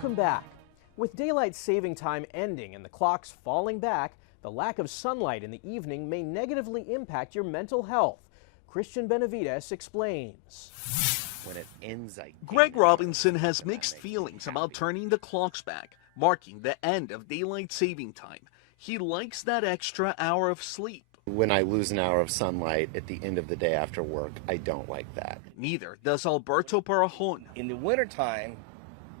Welcome back. With daylight saving time ending and the clocks falling back, the lack of sunlight in the evening may negatively impact your mental health. Christian Benavides explains. When it ends, Greg Robinson has mixed feelings about turning the clocks back, marking the end of daylight saving time. He likes that extra hour of sleep. When I lose an hour of sunlight at the end of the day after work, I don't like that. Neither does Alberto Parajon. In the wintertime,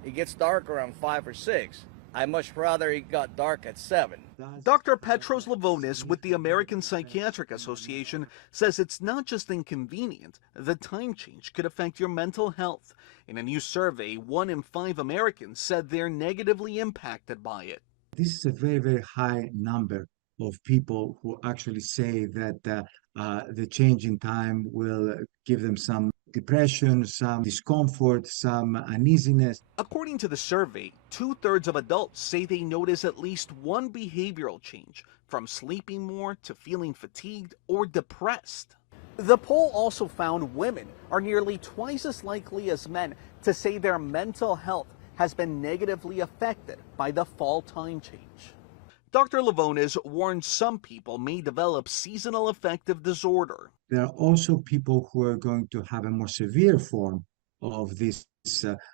it gets dark around 5 or 6. I much rather it got dark at 7. Dr. Petros Lavonis with the American Psychiatric Association says it's not just inconvenient, the time change could affect your mental health. In a new survey, 1 in 5 Americans said they're negatively impacted by it. This is a very, very high number of people who actually say that the change in time will give them some depression, some discomfort, some uneasiness. According to the survey, 2/3 of adults say they notice at least one behavioral change, from sleeping more to feeling fatigued or depressed. The poll also found women are nearly twice as likely as men to say their mental health has been negatively affected by the fall time change. Dr. Lavonis warns some people may develop seasonal affective disorder. There are also people who are going to have a more severe form of this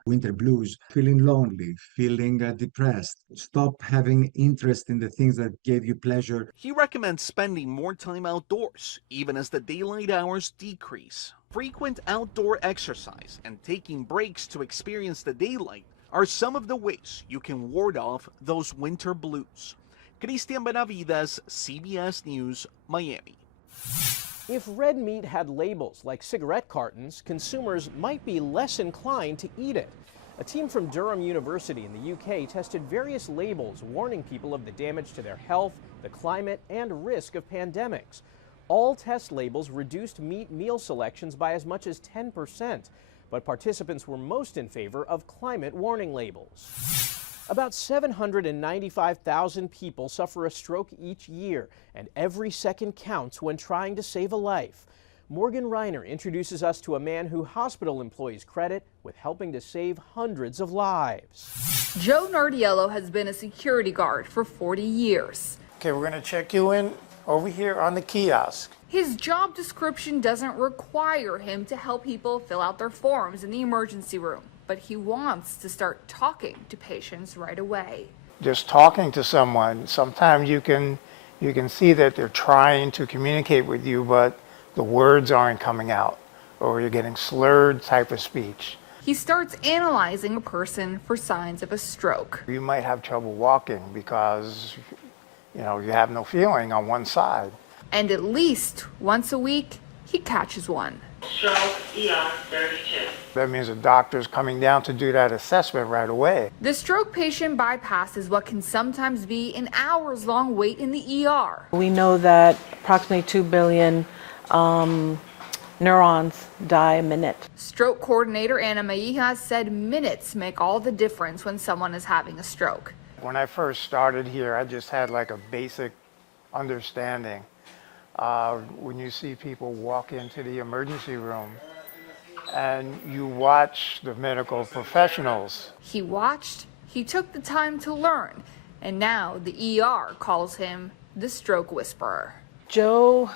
winter blues, feeling lonely, feeling depressed, stop having interest in the things that gave you pleasure. He recommends spending more time outdoors, even as the daylight hours decrease. Frequent outdoor exercise and taking breaks to experience the daylight are some of the ways you can ward off those winter blues. Christian Benavides, CBS News, Miami. If red meat had labels like cigarette cartons, consumers might be less inclined to eat it. A team from Durham University in the UK tested various labels warning people of the damage to their health, the climate, and risk of pandemics. All test labels reduced meat meal selections by as much as 10%, but participants were most in favor of climate warning labels. About 795,000 people suffer a stroke each year, and every second counts when trying to save a life. Morgan Reiner introduces us to a man who hospital employees credit with helping to save hundreds of lives. Joe Nardiello has been a security guard for 40 years. Okay, we're going to check you in over here on the kiosk. His job description doesn't require him to help people fill out their forms in the emergency room, but he wants to start talking to patients right away. Just talking to someone, sometimes you can see that they're trying to communicate with you, but the words aren't coming out, or you're getting slurred type of speech. He starts analyzing a person for signs of a stroke. You might have trouble walking because, you have no feeling on one side. And at least once a week, he catches one. Stroke ER 32. That means the doctor's coming down to do that assessment right away. The stroke patient bypasses what can sometimes be an hours-long wait in the ER. We know that approximately 2 billion neurons die a minute. Stroke coordinator Anna Maija said minutes make all the difference when someone is having a stroke. When I first started here, I just had like a basic understanding. When you see people walk into the emergency room and you watch the medical professionals. He watched, he took the time to learn, and now the ER calls him the stroke whisperer. Joe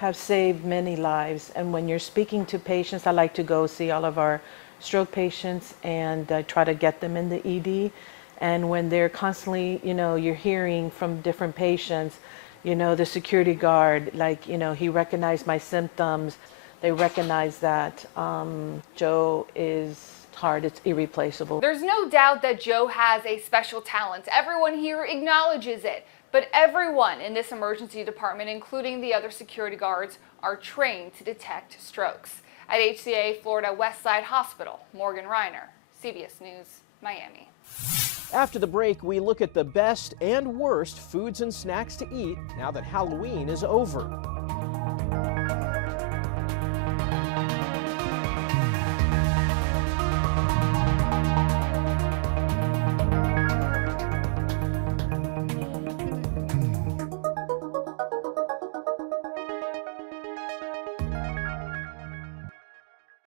have saved many lives, and when you're speaking to patients, I like to go see all of our stroke patients and try to get them in the ED. And when they're constantly, you're hearing from different patients, the security guard, he recognized my symptoms. They recognize that Joe is hard, it's irreplaceable. There's no doubt that Joe has a special talent. Everyone here acknowledges it. But everyone in this emergency department, including the other security guards, are trained to detect strokes. At HCA Florida Westside Hospital, Morgan Reiner, CBS News, Miami. After the break, we look at the best and worst foods and snacks to eat now that Halloween is over.